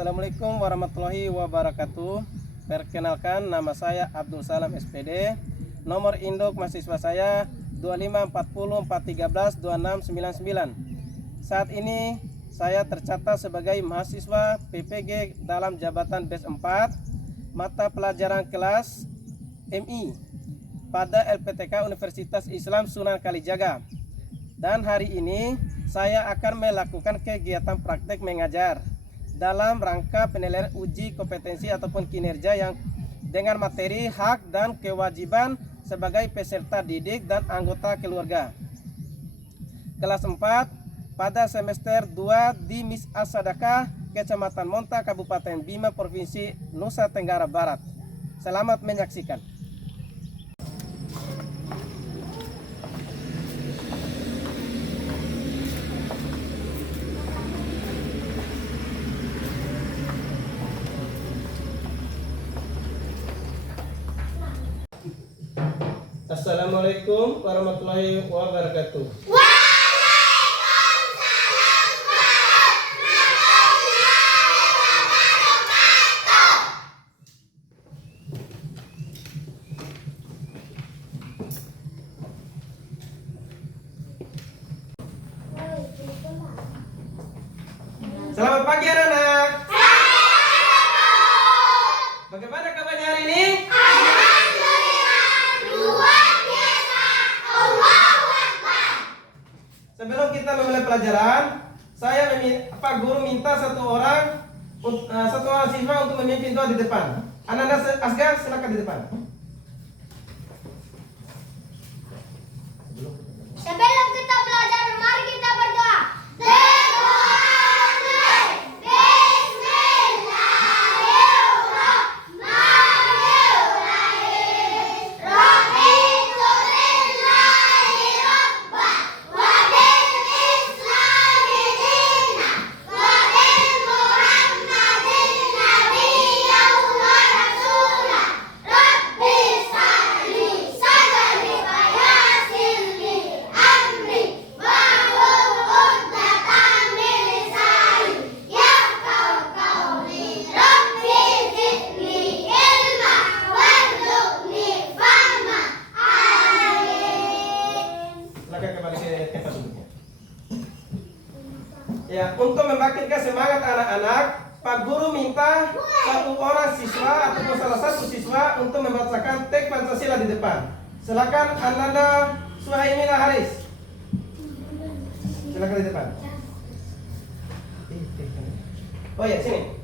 Assalamualaikum warahmatullahi wabarakatuh. Perkenalkan, nama saya Abdul Salam SPD. Nomor induk mahasiswa saya 2540431269. Saat ini saya tercatat sebagai mahasiswa PPG dalam jabatan BES 4 mata pelajaran kelas MI pada LPTK Universitas Islam Sunan Kalijaga. Dan hari ini saya akan melakukan kegiatan praktek mengajar dalam rangka penilaian uji kompetensi ataupun kinerja yang dengan materi hak dan kewajiban sebagai peserta didik dan anggota keluarga. Kelas 4 pada semester 2 di Mis As-Sadaqah, Kecamatan Monta, Kabupaten Bima, Provinsi Nusa Tenggara Barat. Selamat menyaksikan. Assalamualaikum warahmatullahi wabarakatuh. Waalaikumsalam warahmatullahi wabarakatuh. Selamat pagi anak-anak. Bagaimana kabarnya hari ini? Sebelum kita memulai pelajaran, Pak Guru minta satu orang siswa untuk memimpin doa di depan. Anak-anak Asgar, silakan di depan. Sebelum kita belajar, mari kita berdoa. Ya, untuk membangkitkan semangat anak-anak, Pak Guru minta satu orang siswa ataupun salah satu siswa untuk membacakan teks Pancasila di depan. Silakan Ananda Suhaimina Haris. Silakan di depan. Oh ya, sini.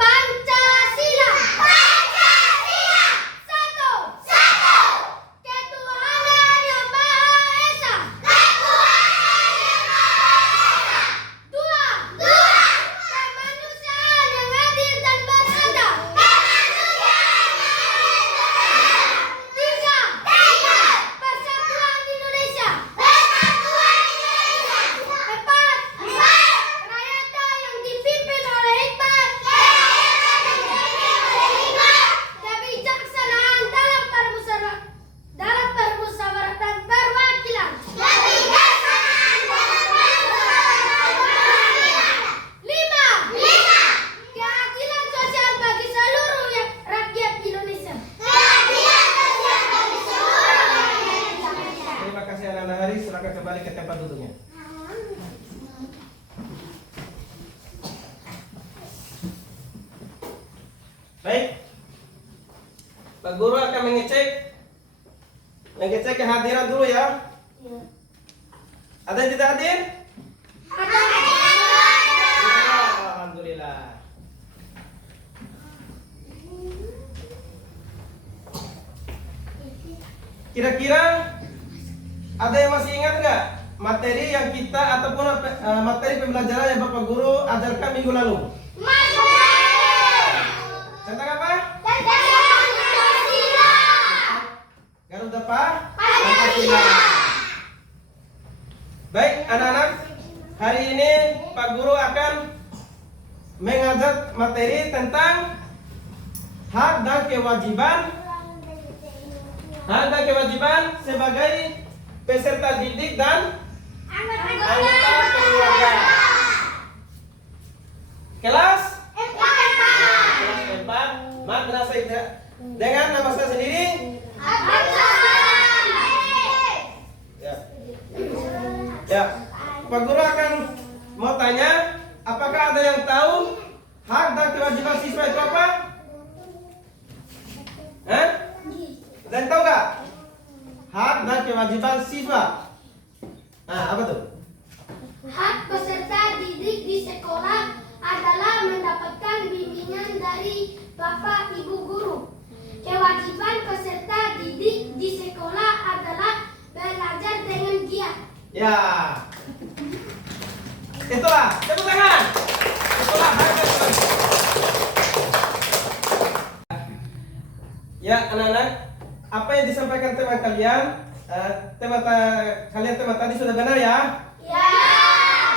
Pancasila. Pancasila. Satu. Ketuhanan yang Maha Esa. Ketuhanan yang Maha Esa. Dua. Kemanusiaan yang adil dan beradab. Kemanusiaan yang adil dan beradab. Tiga. Persatuan Indonesia. Persatuan Indonesia. Empat. Kerakyatan yang dipimpin oleh hikmat. Kebijaksanaan dalam permusyawaratan perwakilan. Lima. Keadilan sosial bagi seluruh rakyat Indonesia. Terima kasih anak-anak Haris, silakan kembali ke tempat duduknya. Baik, Pak Guru akan mengecek kehadiran dulu ya. Ada yang tidak hadir? Alhamdulillah. Kira-kira ada yang masih ingat nggak materi yang kita ataupun materi pembelajaran yang Bapak Guru ajarkan minggu lalu? Tentang apa? Garuda Pancasila. Baik anak-anak, hari ini Pak Guru akan mengajar materi tentang hak dan kewajiban sebagai peserta didik dan Anggota anggota keluarga. Kelas kelas 4 Madrasah Ibtidaiyah. Dengan nama saya sendiri. Ya. Ya. Pak Guru akan mau tanya, apakah ada yang tahu hak dan kewajiban siswa itu apa? Hah? Ada yang tahu nggak? Hak dan kewajiban siswa. Nah, apa tuh? Hak peserta didik di sekolah adalah mendapatkan bimbingan dari Bapak Ibu guru. Kewajiban peserta didik di sekolah adalah belajar dengan giat. Ya. Itulah, tepuk tangan. Itulah hak dan kewajiban. Ya, anak-anak, apa yang disampaikan teman kalian? Kalian teman tadi sudah benar ya? Ya.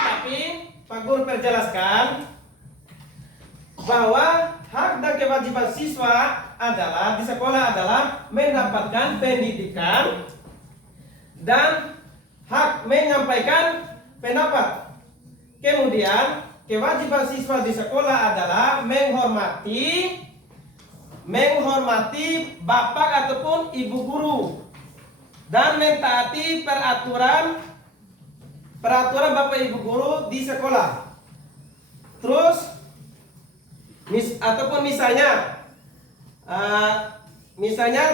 Tapi Pak Guru perjelaskan bahwa hak dan kewajiban siswa adalah di sekolah adalah mendapatkan pendidikan dan hak menyampaikan pendapat. Kemudian kewajiban siswa di sekolah adalah menghormati bapak ataupun ibu guru dan mentaati peraturan bapak ibu guru di sekolah. Terus misalnya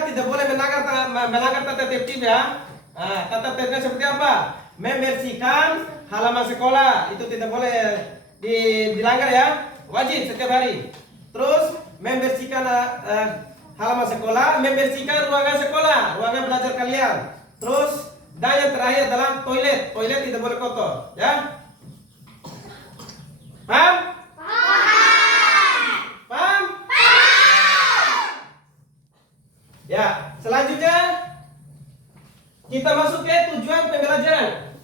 tidak boleh melanggar tata tertib ya. Tata tertibnya seperti apa? Membersihkan halaman sekolah itu tidak boleh dilanggar ya, wajib setiap hari. Terus membersihkan halaman sekolah, membersihkan ruangan sekolah, ruangan belajar kalian. Terus dan yang terakhir adalah toilet tidak boleh kotor ya. Paham? Paham? Ya, selanjutnya kita masuk ke tujuan pembelajaran.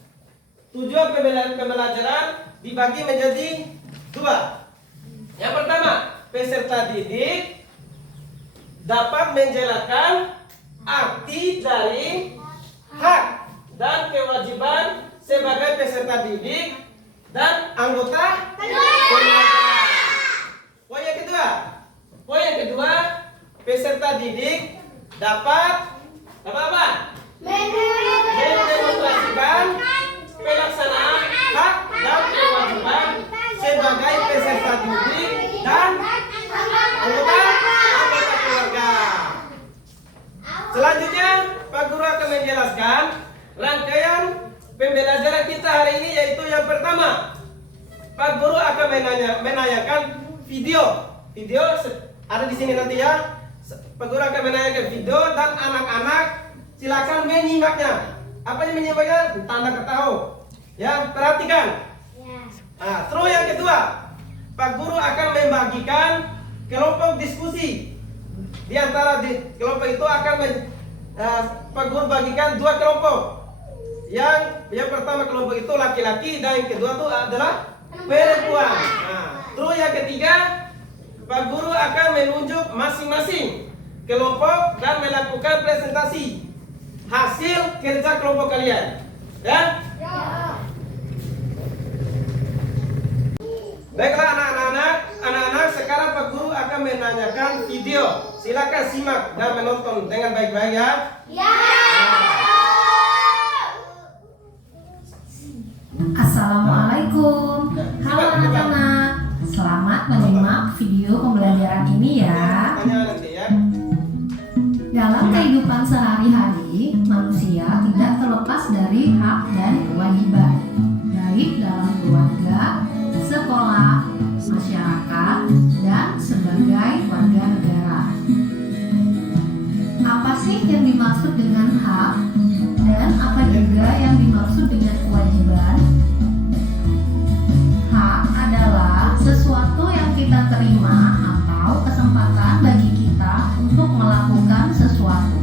Tujuan pembelajaran dibagi menjadi 2. Yang pertama, peserta didik dapat menjelaskan arti dari hak dan kewajiban sebagai peserta didik dan anggota keluarga. Poin yang kedua, peserta didik dapat apa? Mendemonstrasikan pelaksanaan hak dan kewajiban sebagai peserta didik dan anggota keluarga. Selanjutnya, Pak Guru akan menjelaskan rangkaian pembelajaran kita hari ini, yaitu yang pertama, Pak Guru akan menanyakan video ada di sini nanti ya. Pak Guru akan menanyakan video dan anak-anak silakan menyimaknya. Apa yang menyimaknya? Tanda ketahu. Ya, perhatikan. Nah, terus yang kedua, Pak Guru akan membagikan kelompok diskusi. Di antara kelompok itu akan Pak Guru bagikan 2 kelompok. Yang pertama kelompok itu laki-laki dan yang kedua itu adalah perempuan. Nah, terus yang ketiga, Pak Guru akan menunjuk masing-masing kelompok dan melakukan presentasi hasil kerja kelompok kalian. Ya? Baiklah anak-anak, sekarang Pak Guru akan menanyakan video. Silakan simak dan menonton dengan baik-baik ya. Assalamualaikum. Halo anak-anak. Selamat menyimak video pembelajaran ini ya. Dalam kehidupan sehari-hari, manusia tidak terlepas dari hak dan kewajiban, baik dalam keluarga, sekolah, masyarakat, dan sebagai warga negara. Apa sih yang dimaksud dengan hak dan apa juga yang dimaksud dengan kewajiban? Hak adalah sesuatu yang kita terima atau kesempatan bagi kita untuk melakukan sesuatu.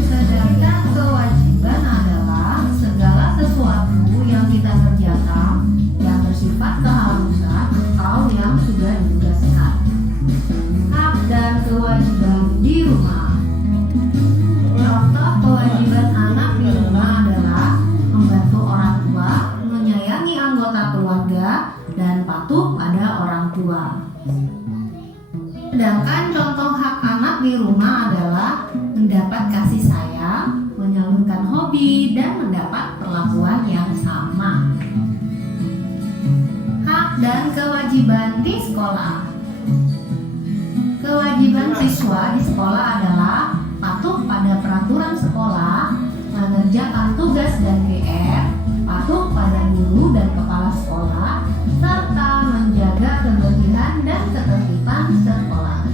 Sedangkan kewajiban adalah segala sesuatu yang kita kerjakan yang bersifat keharusan atau yang sudah ditugaskan. Hak dan kewajiban di rumah. Contoh kewajiban anak di Sedangkan contoh hak anak di rumah adalah mendapat kasih sayang, menyalurkan hobi, dan mendapat perlakuan yang sama. Hak dan kewajiban di sekolah. Kewajiban siswa di sekolah adalah patuh pada peraturan sekolah, mengerjakan tugas dan PR, patuh pada guru dan kepala sekolah, serta menjaga kebersihan dan ketertiban sekolah.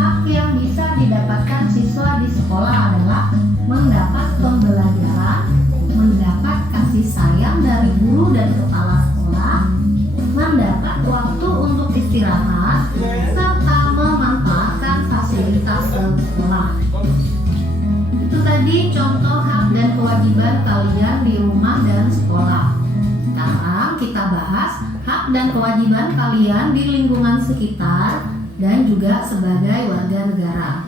Hak yang bisa didapatkan siswa di sekolah adalah mendapat pembelajaran, mendapat kasih sayang dari guru dan kepala sekolah, mendapat waktu untuk istirahat, serta memanfaatkan fasilitas sekolah. Itu tadi contoh hak dan kewajiban kalian di rumah dan sekolah. Sekarang kita bahas hak dan kewajiban kalian di lingkungan sekitar dan juga sebagai warga negara.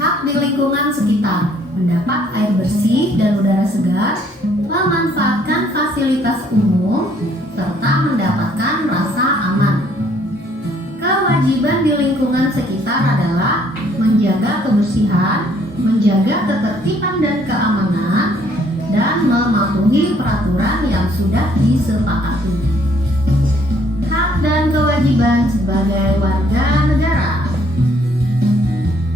Hak di lingkungan sekitar: mendapat air bersih dan udara segar, memanfaatkan fasilitas umum, serta mendapatkan rasa aman. Kewajiban di lingkungan sekitar adalah menjaga kebersihan, menjaga ketertiban dan keamanan, dan mematuhi peraturan yang sudah disepakati. Hak dan kewajiban sebagai warga negara.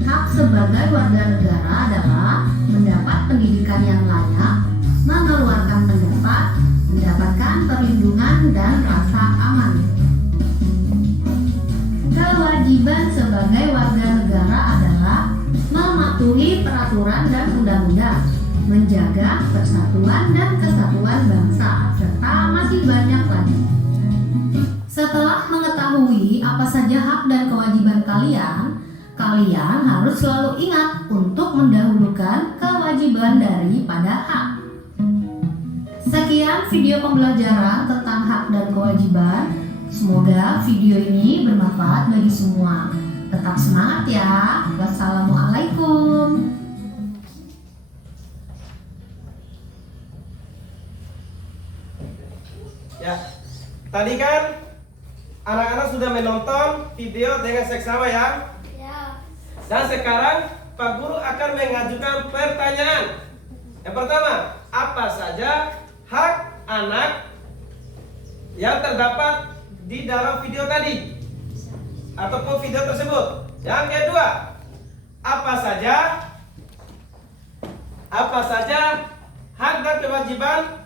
Hak sebagai warga negara adalah mendapat pendidikan yang layak, mengeluarkan pendapat, mendapatkan perlindungan dan rasa aman. Kewajiban sebagai warga negara adalah mematuhi peraturan dan undang-undang, menjaga persatuan dan kesatuan bangsa, serta masih banyak lagi. Setelah mengetahui apa saja hak dan kewajiban kalian harus selalu ingat untuk mendahulukan kewajiban daripada hak. Sekian video pembelajaran tentang hak dan kewajiban. Semoga video ini bermanfaat bagi semua. Tetap semangat ya. Wassalamualaikum. Ya, tadi kan anak-anak sudah menonton video dengan seksama ya. Ya. Dan sekarang Pak Guru akan mengajukan pertanyaan. Yang pertama, apa saja hak anak yang terdapat di dalam video tadi ataupun video tersebut? Yang kedua, apa saja hak dan kewajiban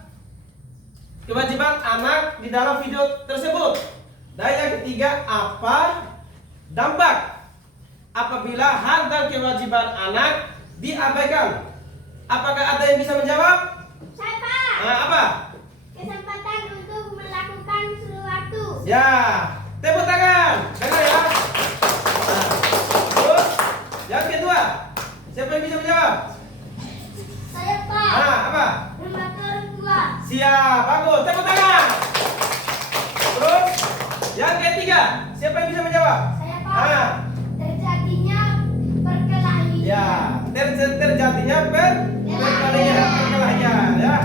anak di dalam video tersebut? Dan yang ketiga, apa dampak apabila hak dan kewajiban anak diabaikan? Apakah ada yang bisa menjawab? Saya, Pak. Nah, apa? Kesempatan untuk melakukan sesuatu. Ya, tepuk tangan. Dengar ya. Nah, terus yang kedua, siapa yang bisa menjawab? Saya, Pak. Ah, apa? Membantu orang tua. Siap, bagus. Tepuk tangan. Terus yang ketiga, siapa yang bisa menjawab? Saya, Pak. Ah, Terjadinya perkelahian. ya, terjadinya perkelahian ya.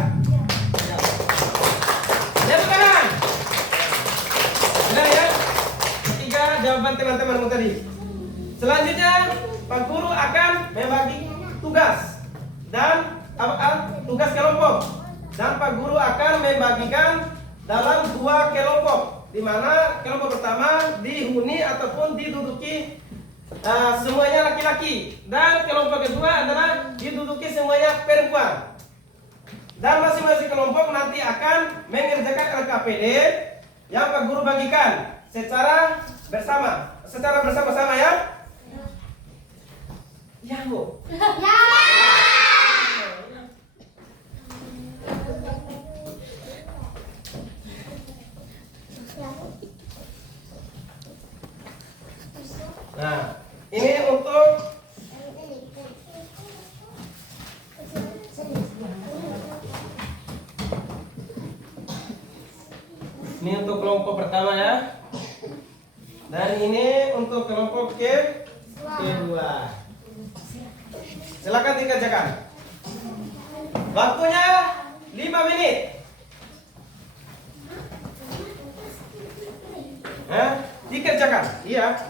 Tepuk tangan. Benar ya? Ketiga jawaban teman-temanmu tadi. Selanjutnya Pak Guru akan membagi tugas dan tugas kelompok. Dan Pak Guru akan membagikan dalam 2 kelompok, di mana kelompok pertama dihuni ataupun diduduki semuanya laki-laki, dan kelompok kedua adalah diduduki semuanya perempuan. Dan masing-masing kelompok nanti akan mengerjakan LKPD yang Pak Guru bagikan secara bersama-sama ya. Ya, Bu. Ya. Nah, ini untuk kelompok pertama ya. Dan ini untuk kelompok kedua. Silakan dikerjakan. Waktunya 5 menit. Dikerjakan. Iya.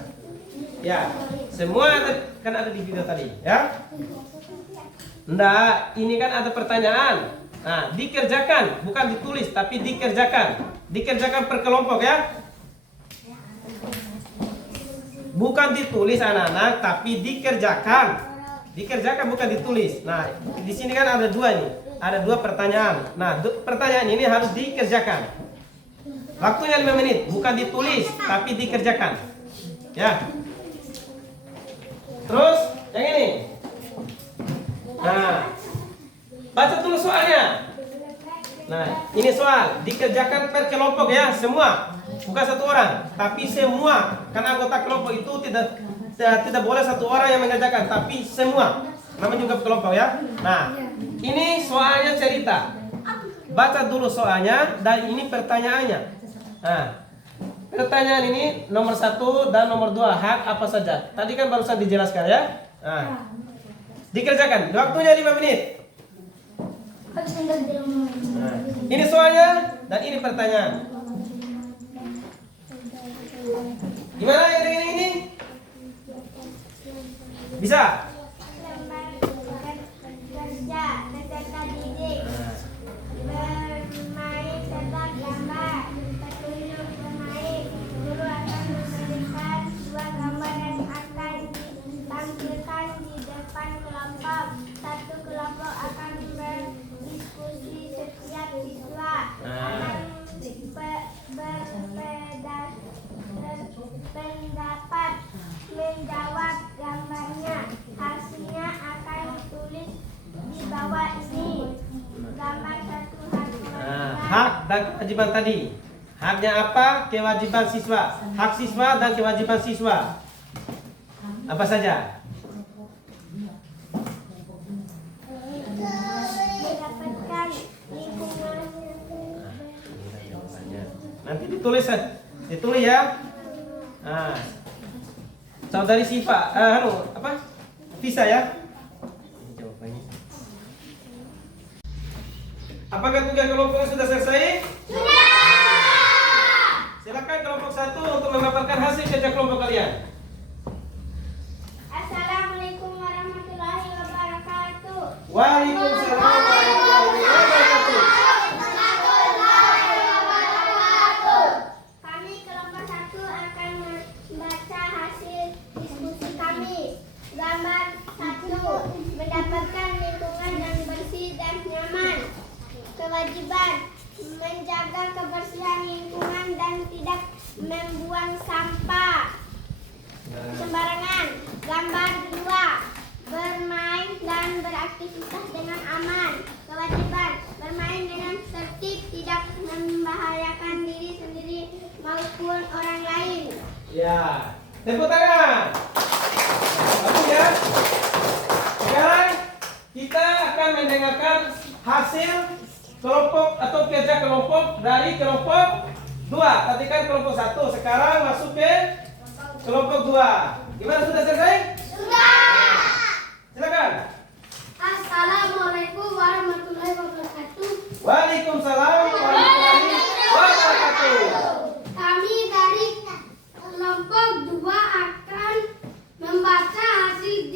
Ya, semua kan ada di video tadi, ya. Enggak, ini kan ada pertanyaan. Nah, dikerjakan, bukan ditulis, tapi dikerjakan. Dikerjakan per kelompok ya. Bukan ditulis anak-anak, tapi dikerjakan. Dikerjakan bukan ditulis. Nah, di sini kan ada dua nih. Ada dua pertanyaan. Nah, pertanyaan ini harus dikerjakan. Waktunya 5 menit, bukan ditulis, tapi dikerjakan. Ya. Terus, yang ini. Nah, baca dulu soalnya. Nah, ini soal dikerjakan per kelompok ya, semua, bukan satu orang, tapi semua. Karena anggota kelompok itu tidak boleh satu orang yang mengerjakan, tapi semua. Namanya juga kelompok ya. Nah, ini soalnya cerita. Baca dulu soalnya dan ini pertanyaannya. Nah, pertanyaan ini nomor 1 dan nomor 2 hak apa saja. Tadi kan barusan dijelaskan ya. Nah, dikerjakan. Waktunya 5 menit. Nah, ini soalnya dan ini pertanyaan. Gimana yang ini? Bisa? Kerja peserta didik, bermain tebak gambar, petunjuk bermain. Guru akan memberikan 2 gambar yang akan ditampilkan di depan kelompok. Satu kelompok akan berdiskusi, setiap siswa akan berpendapat menjawab gambarnya. Hasilnya akan ditulis di bawah ini. Gambar 1 hak. Nah, hak dan kewajiban tadi. Haknya apa? Kewajiban siswa. Hak siswa dan kewajiban siswa. Apa saja? Mendapatkan lingkungan. Nanti ditulis ya. Nah, saudari Siva, Visa ya. Jawabannya. Apakah tugas kelompok sudah selesai? Sudah. Silakan kelompok 1 untuk memaparkan hasil kerja kelompok kalian. Assalamualaikum warahmatullahi wabarakatuh. Waalaikumsalam warahmatullahi wabarakatuh. Kami kelompok 1 akan membaca hasil diskusi kami. Gambar 1, mendapatkan lingkungan yang bersih dan nyaman. Kewajiban, menjaga kebersihan lingkungan dan tidak membuang sampah sembarangan. Gambar 2, bermain dan beraktivitas dengan aman. Kewajiban, bermain dengan tertib, tidak membahayakan diri sendiri maupun orang lain. Ya, tepuk tangan. Bagus ya. Sekarang kita akan mendengarkan hasil kelompok atau kerja kelompok dari kelompok 2. Tadi kan kelompok 1, sekarang masuk ke kelompok 2. Gimana, sudah selesai? Sudah. Silakan. Assalamualaikum warahmatullahi wabarakatuh. Waalaikumsalam warahmatullahi wabarakatuh. Kami dari kelompok 2 akan membaca hasil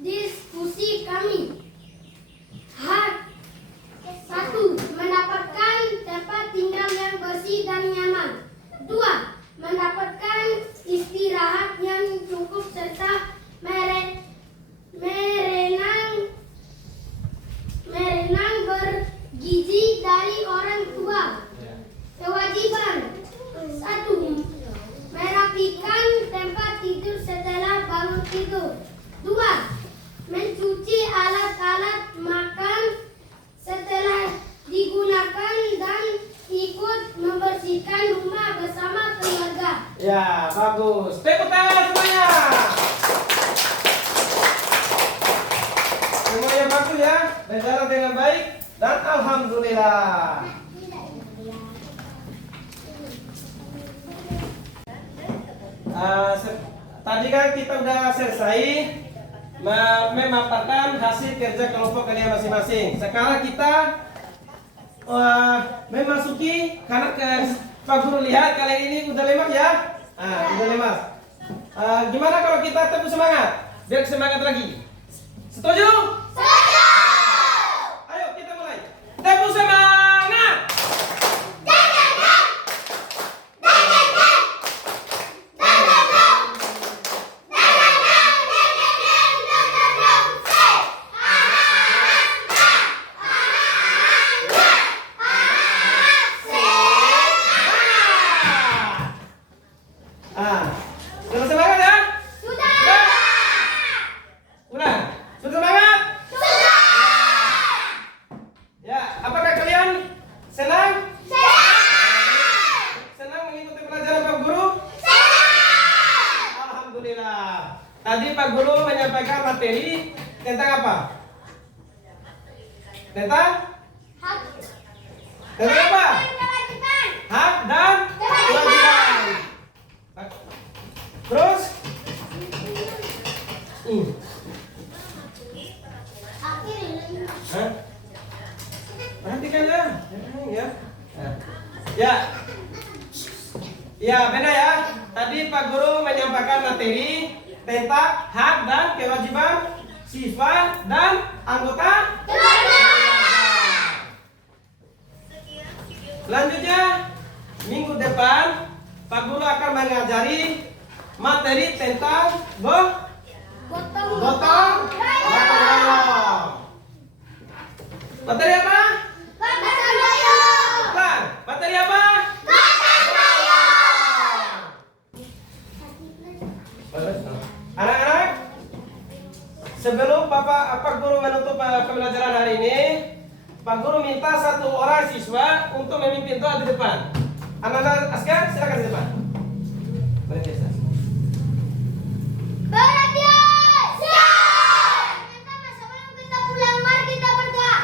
diskusi kami. Hak 1, mendapatkan tempat tinggal yang bersih dan nyaman. 2, mendapatkan istirahat yang cukup serta merenang bergizi dari orang tua. Kewajiban 1, merapikan tempat tidur setelah bangun tidur. 2, mencuci alat-alat makan setelah digunakan dan ikut membersihkan rumah bersama keluarga. Ya, bagus. Tepuk tangan semuanya. Semuanya bagus ya, berjalan dengan baik dan alhamdulillah. Tadi kan kita udah selesai memaparkan hasil kerja kelompok kalian masing-masing. Sekarang kita memasuki, karena Pak Guru lihat kalian ini udah lemas ya. Udah lemas. Gimana kalau kita tepuk semangat? Biar semangat lagi. Setuju? Ayo kita mulai. Tepuk semangat. Sudah semangat ya? Ulang. Sudah semangat? Ya, apakah kalian senang? Senang mengikuti pelajaran Pak Guru? Alhamdulillah. Tadi Pak Guru menyampaikan materi tentang apa? Tentang apa? Hak dan kewajiban. Terus? Hah? Perhatikan ya. Ya. Ya. Ya, benar ya. Tadi Pak Guru menyampaikan materi tentang hak dan kewajiban siswa dan anggota. Selanjutnya, minggu depan Pak Guru akan mengajari materi tentang gotong royong. Materi apa? Bukan. Materi apa? Anak-anak, sebelum Pak Guru menutup pembelajaran hari ini, Pak Guru minta satu orang siswa untuk memimpin doa di depan. Anak-anak Askar, silakan di depan. Berbiasa. Sebelum kita pulang, mari kita berdoa.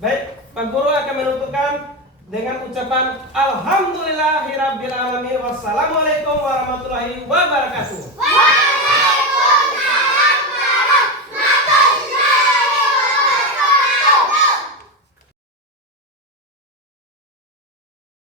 Baik, Pak Guru akan menutupkan dengan ucapan Alhamdulillahirabbil alamin. Wassalamualaikum warahmatullahi wabarakatuh.